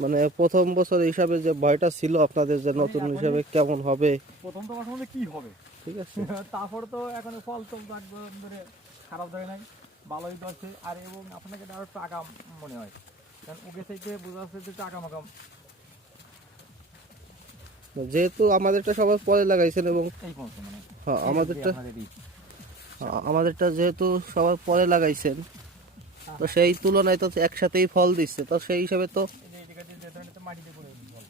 মানে প্রথম বছর হিসাবে যে ভয়টা ছিল আপনাদের যে নতুন হিসাবে কেমন হবে, প্রথম তো বছর কি হবে ঠিক আছে। তারপর তো এখন ফল তো একদম ধরে খারাপ ধরে নাই, ভালোই ধরছে। আর এবং আপনাকে আরো টাকা মনে হয়, কারণ ওকে থেকে বোঝা যাচ্ছে যে টাকা মাকাম যেহেতু আমাদেরটা সবার পরে লাগাইছেন এবং এই পৌঁছে মানে হ্যাঁ আমাদেরটা আপনাদেরই। আমাদেরটা যেহেতু সবার পরে লাগাইছেন, তো সেই তুলনায় তো একসাথেই ফল দিচ্ছে, তো সেই হিসাবে তো এই জায়গাতে যে ধরনের মাটিতে পড়ে ফল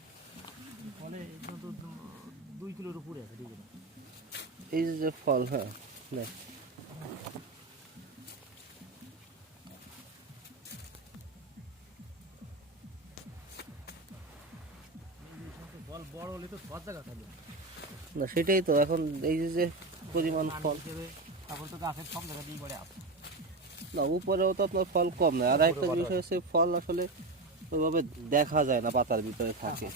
ফলে এগুলো তো 2 কিলোর উপরে আছে 2 কিলো। এই যে ফল, হ্যাঁ না, ফল বড় হলে তো সব জায়গা থাকবে না সেটাই তো এখন এই যে পরিমাণ ফল, তারপর তো গাছের সব জায়গা দিয়ে পড়ে আছে। না উপরেও তো আপনার ফল কম নয়। আর একটা বিষয় হচ্ছে ফল আসলে ওইভাবে দেখা যায় না, পাতার ভিতরে থাকে।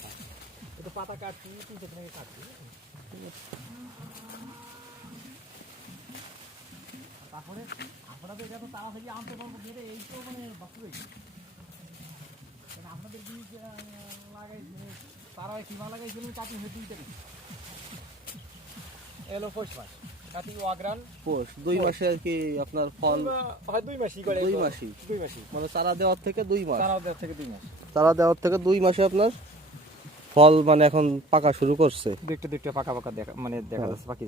এটা পাতা কাটছি 3 থেকে কাটছি। তারপরে আপনাদের যত তারা থেকে আনতে পারবো ধরে এই তো মানে বাস্তবে আপনাদের বীজ লাগাই তারা সীমা লাগাইছিলেন কাটি হয়ে 2 তারিখ এলো পৌষ মাস, কাটি অগ্রাণ পোষ 2 মাসে আর কি আপনার ফল, হয় 2 মাসই করে 2 মাসই 2 মাসই মানে চারা দেওয়ার থেকে 2 মাস, তারা থেকে 2 মাস চারা দেওয়ার থেকে 2 মাসে আপনার ফল মানে এখন পাকা শুরু করছে। দেখতে দেখতে পাকা পাকা দেখা মানে দেখা যাচ্ছে পাকি যাবে।